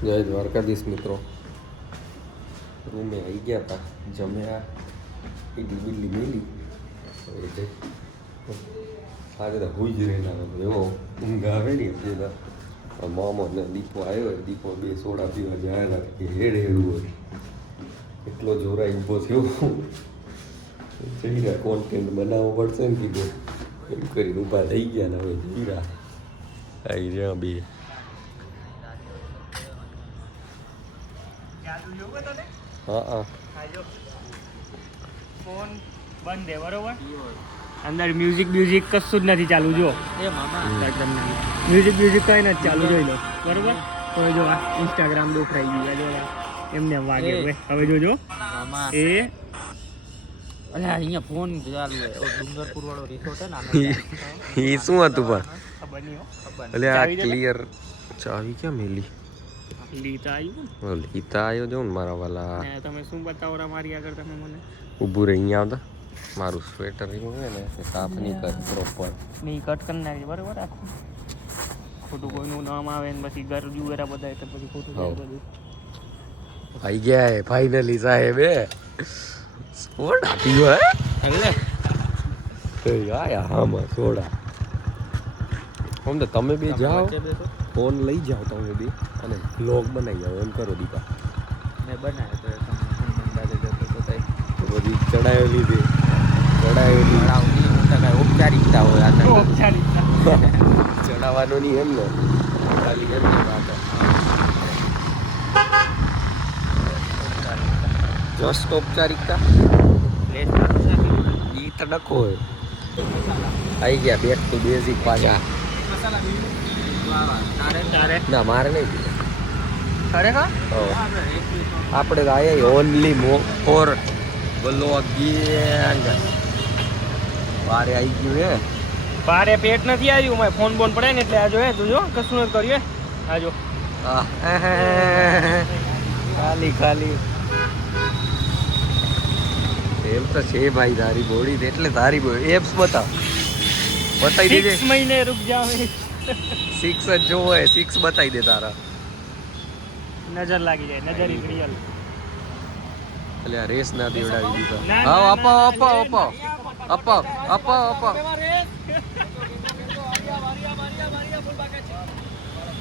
જય દ્વારકાધીશ મિત્રો. રૂમે આવી ગયા હતા, જમ્યા, ઇડલી બિડલી મેલી. હવે જઈ આજે તો હુઈ જ રહેલા એવો ઊંઘ આવે ને એટલે મામો ને દીપો આવ્યો. દીપો બે સોડા પીવા જાય કે હેડ હેડું હોય એટલો જોરાઈ ઊભો થયો. જઈ કોન્ટેન્ટ બનાવવો પડશે ને કીધું એમ કરીને ઊભા થઈ ગયા ને હવે જઈ રહ્યા આવી રહ્યા બે. હા હા ફોન બંધ છે બરોબર. અંદર મ્યુઝિક કશું જ નથી ચાલુ. જો મ્યુઝિક કઈ નથી ચાલુ, જોઈ લો બરોબર. તો જો આ ઇન્સ્ટાગ્રામ દોખરાઈ ગયું જો એમને વાગે. હવે જોજો એ અહીંયા ફોન ચાલુ છે. ડુંગરપુર વાળો રિસોર્ટ છે ને, એ શું હતું પણ ખબર નહીં એટલે આ ક્લિયર ચાવી ક્યાં મેલી? લીતા આવ્યું લીતા આવ્યો જો ને મારા વાલા. તમે શું બતાવો મારી આગળ તમે મને ઊભું રહી અહીંયા આવતા મારું સ્વેટર એવું હોય ને સાફ નહીં કર પ્રોપર નહીં કટ કરી નાખજે બરોબર. આખું ખોટું કોઈનું નામ આવે ને પછી ઘર જુવેરા બધા તો પછી ખોટું થાય બધું. ભાઈ ગયા હે ફાઇનલી સાહેબ હે સોડા પીવો હે એટલે આયા હામાં સોડા. આમ તો તમે બે જાઓ ફોન લઈ જાઓ તમે બે અને બ્લોગ બનાવી જાઓ એમ કરો. દીપા મેં બનાવ્યો તો બધી ચડાવેલી છે ચડાવેલી ઔપચારિકતા હોય. ચડાવવાનો નહીં એમ ને ખાલી એમ ને વાત જસ્ટ ઔપચારિકતા ઈ તો ડખો હોય. આવી ગયા બેક ટુ બેઝિક પાછા. ના મારે નહીં ખરેખર આપણે તો આયા ઓનલી ફોર બ્લોગિંગ. બારે આવી ગયું હે બારે પેટ નથી આવ્યું. મેં ફોન બોન પડે ને એટલે આ જો હે તું જો કશું નથી કર્યું. આ જો ખાલી ખાલી એમ તો છે ભાઈ તારી બોડી એટલે તારી બોડી એપ્સ બતાવી દેજે. 6 મહિને રૂક જાઓ. 6 જ જોવો હે 6 બતાવી દે તારા. નજર લાગી જાય નજર રીયલ. એટલે આ રેસ ના દેવડાવી દીધા. ના, હા ના, અપાવ ના, અપાવ ના, અપાવ અપાવ અપાવ અપાવ.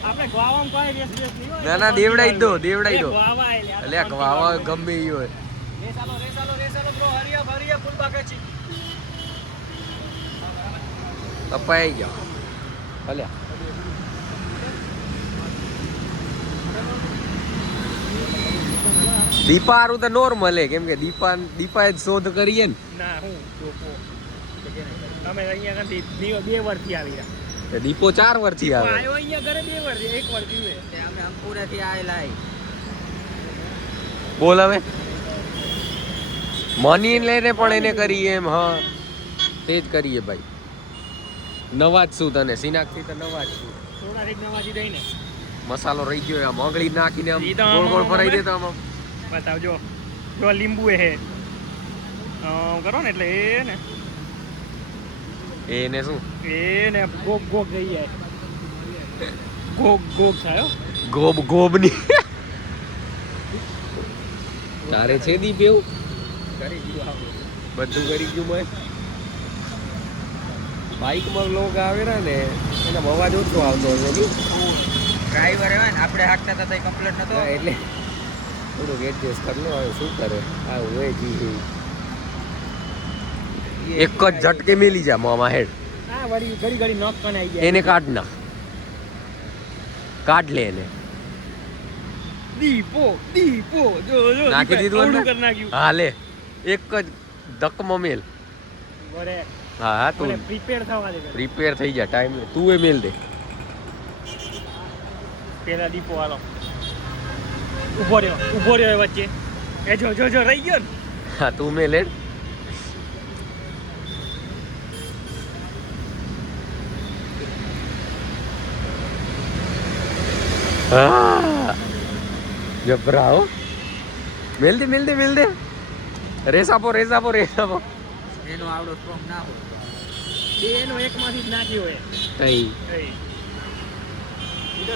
આપણે ગવાવામાં કોઈ રેસ નહીં હોય. ના ના દેવડાઈ દો દેવડાઈ દો. ગવાવા એટલે આ ગવાવા ગમે ઈ હોય. રેસાલો બ્રો હરિયા ફૂલ બાકાચી. અપાઈ ગયા અલ્યા. દીપા હારું તો નોર્મલ હે કેમ કે દીપાએ જ શોધ કરીએ ને. ના હું જોકો તમે અહીંયા કંઈ 2 વર્ષથી આવી રહ્યા. દીપો 4 વર્ષથી આવે. આવ્યો અહીંયા ઘરે 2 વર્ષ 1 વર્ષ જીવે. અમે અંકુરાથી આવેલા. બોલ હવે મની લઈને પણ એને કરીએ એમ. હા તે જ કરીએ ભાઈ. નવા જ શું તને સિનાકથી તો નવા જ શું. થોડા એક નવાજી દઈને મસાલો રહી ગયો આમ આંગળી નાખીને આમ ઈ તો ગોળ ગોળ ફરાઈ દે તો આમ બતાવજો. જો લીંબુ હે કરો ને એટલે એ ને એને શું એને ગોગ ગઈ જાય. ગોગ થાય ગોબની તારે છે દીપ એવું કરી દીધું બધું કરી ગયું મેં. બાઇકમાં લોક આવેલા ને એનો અવાજ ઓછો આવતો હતો નહીં. ડ્રાઈવર હોય ને આપણે હાંકતા હતા તો કમ્પ્લેટ નતો. હા, એટલે થોડુંક એડજસ્ટ કરી લો. હવે શું કરે આ હોય જી એક જ ઝટકે મેલી જા મામા હેડ. હા વળી ઘડી નોક કન આવી જાય. એને કાઢ નાખ કાઢ લે એને દીપો જો નાખી દીધું અવળું અંદર? કરી નાખ્યું. હા લે એક જ ધક્કમાં મેલ. બરે હા હા તું પ્રિપેર થવા દે. પ્રિપેર થઈ જા ટાઈમ તું એ મેલ દે. પેલા દીપો હાલો ઉભો રહ્યો વચ્ચે. એ જો રહી ગયો ને. હા તું મેલ હેડ. જબરાઓ મેલ દે રેસ આપો એનો આવડો સ્ટ્રોંગ ના હોય. બેનો એકમાંથી જ નાખ્યો હોય. તઈ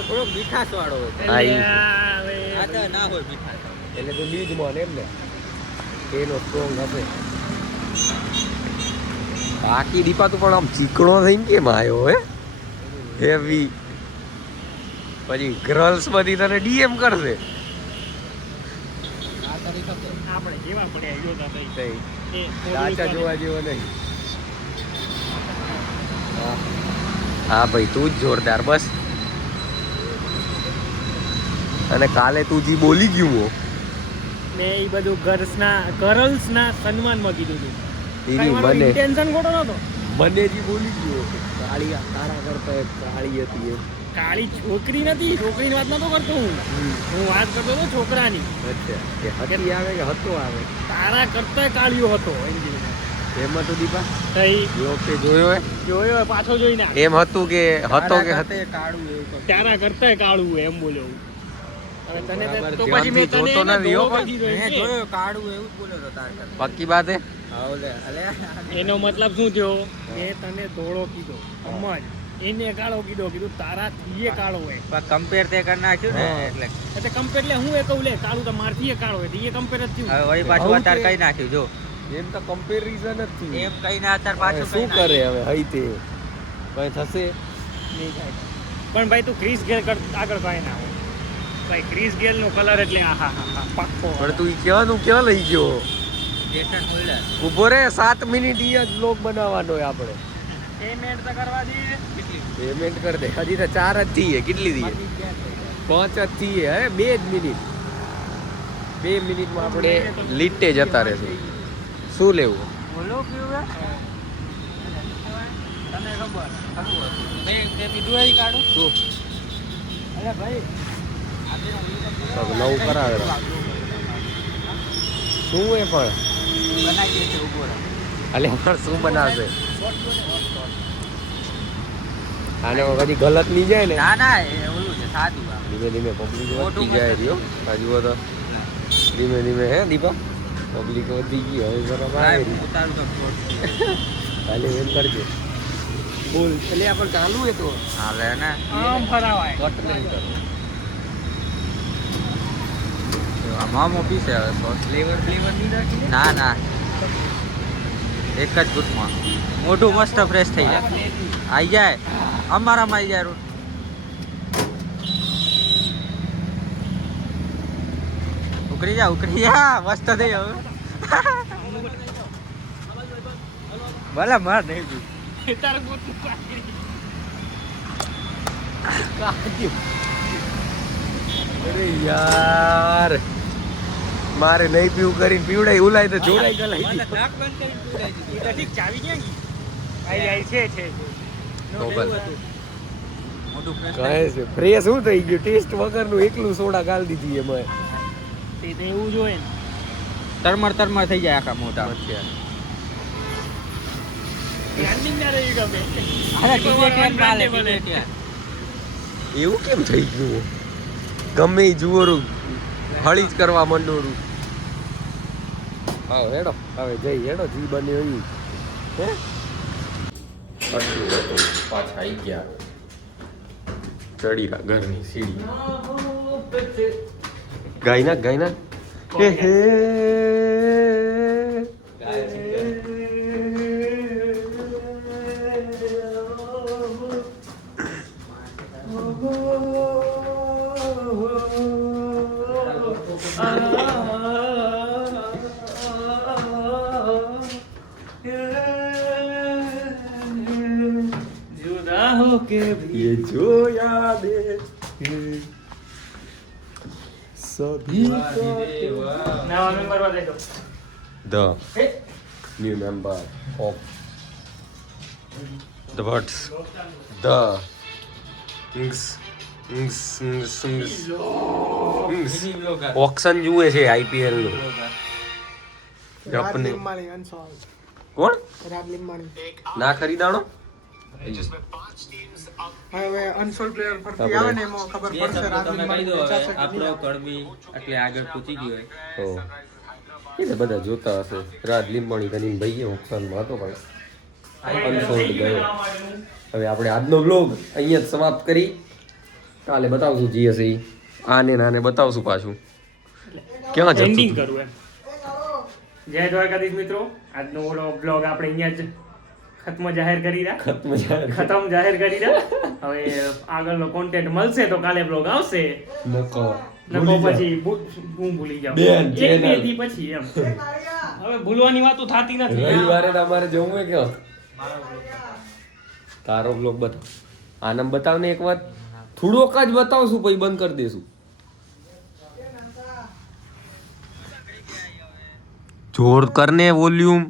થોડોક મીઠાશ વાળો હોય. આઈ. એટલે ના હોય મીઠા એટલે તો બીજમાં એમ ને એનો સ્ટ્રોંગ હશે. બાકી દીપા તો પણ આમ ચીકણો થઈને કેમ આવ્યો હે હેવી. પછી ગર્લ્સ બધી તને ડીએમ કરશે. આ કરી શકે આપણે જેવા પડ્યા જોતા ભાઈ કઈ એ દાચા જોવા જેવો નહીં. હા ભાઈ તું જ જોરદાર બસ. અને કાલે તું જી બોલી ગયું હો મેં એ બધું ગર્લ્સના સન્માનમાં કીધું હતું. એની મને ઇન્ટેન્શન ખોટો નતો. મને જી બોલી ગયો કાળી તારા કરતા એક કાળી હતી એમ. કાળી છોકરી નથી, છોકરીની વાત નતો કરતો હું વાત કરતો હતો છોકરાની. અચ્છા કે હતી આવે કે હતો આવે તારા કરતા કાળિયો હતો એમ કીધું. એમાં તો દીપા તઈ એ વખતે જોયો હે જોયો પાછો જોઈને એમ હતું કે હતો કે હતી કાળું એવું કરે. તારા કરતા કાળું એમ બોલ્યો હું. હવે તને બરાબર, તો પછી મેં ધ્યાનથી તને જોતો નથી, હો, ધોળો કીધો મેં એટલે. જોયો કાળું એવું જ બોલ્યો હતો તાર કરતા. પક્કી બાત હે. હાઉ લે અલે એનો મતલબ શું થયો? મેં તને ધોળો કીધો સમજ. એને કાળો કીધું તારાથી એ કાળો હોય પણ કમ્પેર તે કરી નાખ્યું ને એટલે એટલે કમ્પેર એટલે હું એ કહું લે કાળું તો મારથી એ કાળો હોય તો એ કમ્પેર જ થયું. હવે વળી પાછું અત્યારે કઈ નાખ્યું જો એમ તો કમ્પેરિઝન જ થયું. એમ કહીને અત્યારે પાછું શું કઈ કરે હવે હઈ તે કઈ થશે નહીં થાય. પણ ભાઈ તું ક્રિસ ગેલ આગળ કાંઈ ના હોય ભાઈ. ક્રિસ ગેલ નો કલર એટલે આહા હા પાક્કો. પણ તું ઈ કહેવાનું ક્યાં લઈ ગયો? સ્ટેશન ખોલ્યા ઉભો રે 7 મિનિટ ઈ જ બ્લોગ બનાવવાનો હોય આપણે. પેમેન્ટ તો કરવા દે. પેમેન્ટ કરી દે. હજી તો 4 જ થઈએ. કેટલી થઈએ? 5 જ થઈએ. હે 2 જ મિનિટ. 2 મિનિટમાં આપણે લીટે જતા રહેશું. શું લેવું? બોલો કેવું તને ખબર મેં તે પીધું એ કાઢું શું અરે ભાઈ નવું કરાવે શું એ પણ બનાવી દે છે ઉભો રહે અલે પણ શું બનાવશે? આને કદી ગલત નહીં જાય ને. ના ના એ ઓલું છે સાદું આ. ધીમે ધીમે પબ્લિક મોટું વધતી જાય રહ્યો. આજુ તો ધીમે ધીમે હે દીપા પબ્લિક વધી ગઈ હવે જરા આવે રહી. ઉતારું તો ફોટ કાલે એમ કરજે બોલ એટલે આપણે ચાલુ હે તો હાલે ને આમ ફરાવાય. કટ નહીં કરો. મામો પીસે હવે સોસ ફ્લેવર નહીં નાખી ના ના એક જ ગુટમાં મોઢું મસ્ત ફ્રેશ થઈ જાય આવી જાય અમારામાં આવી જાય ઉકરી જા મસ્ત થઈ હવે ભલે માર નહીં પી તાર ગોતું અરે યાર મારે નહીં પીવું કરીને પીવડાય ઉલાય તો જોડાઈ ગલાઈ ઠીક ચાવી ક્યાં ગઈ? આઈ છે મોબાઈલ. મોઢું ફ્રેશ કહે છે ફ્રેશ શું થઈ ગયું ટેસ્ટ વગરનું એકલું સોડા ગાળ દીધી એમાં. તે તો એવું જોઈએ ને. તરમર થઈ જાય આખા મોઢા બ્રાન્ડિંગ ના રહી ગમે. અરે ટિબેટિયન ચાલે બ્રાન્ડેબલ હે. ટિબેટિયન એવું કેમ થઈ ગયું? ગમે ઈ જુઓરું હળી જ કરવા માંડોરું. હા હેડો હવે જઈ હેડો જી બને હે આટલું હતું પાછા આવી ગયા ચડી ઘરની સીડી ગાયના હે હે जुदा हो के भी ये जो यादें हैं, सभी नवा मेंबर बता दो. the हे new member of the words the auction જુએ છે આઈપીએલ નું આપને કોણ ના ખરીદાણો હવે અનસોલ્ડ પ્લેયર પરથી આવે ને એમાં ખબર પડશે તમે કહી દો આપણો કડવી એટલે આગળ પૂછી ગયો હોય તો એટલે બધા જોતા હશે રાજ લીંબાણી કરીને ભાઈએ ઓક્શનમાં હતો પણ અનસોલ્ડ ગયો. હવે આપણે આજનો બ્લોગ અહીંયા જ સમાપ્ત કરી કાલે બતાવશું જીએસઈ આને નાને બતાવશું પાછું ક્યાં જતું એન્ડિંગ હતું? કરું એમ. જય દ્વારકાધીશ મિત્રો, આજનો ઓલો બ્લોગ આપણે અહીંયા જ ખત્મ જાહેર કરી રહ્યા. ખતમ જાહેર કરી રહ્યા. હવે આગળનો કોન્ટેન્ટ મળશે તો કાલે બ્લોગ આવશે. નકો નકો પછી હું ભૂલી જાઉં. બેન, એક channel. બે દી પછી એમ. હવે ભૂલવાની વાતો થતી નથી. રવિવારે તમારે જવું હોય ક્યાં? તારો બ્લોગ બતાવ. આનંદ બતાવ ને એક વાર. થોડોક જ બતાવશું પછી બંધ કરી દેશું. જોર કરને વોલ્યુમ.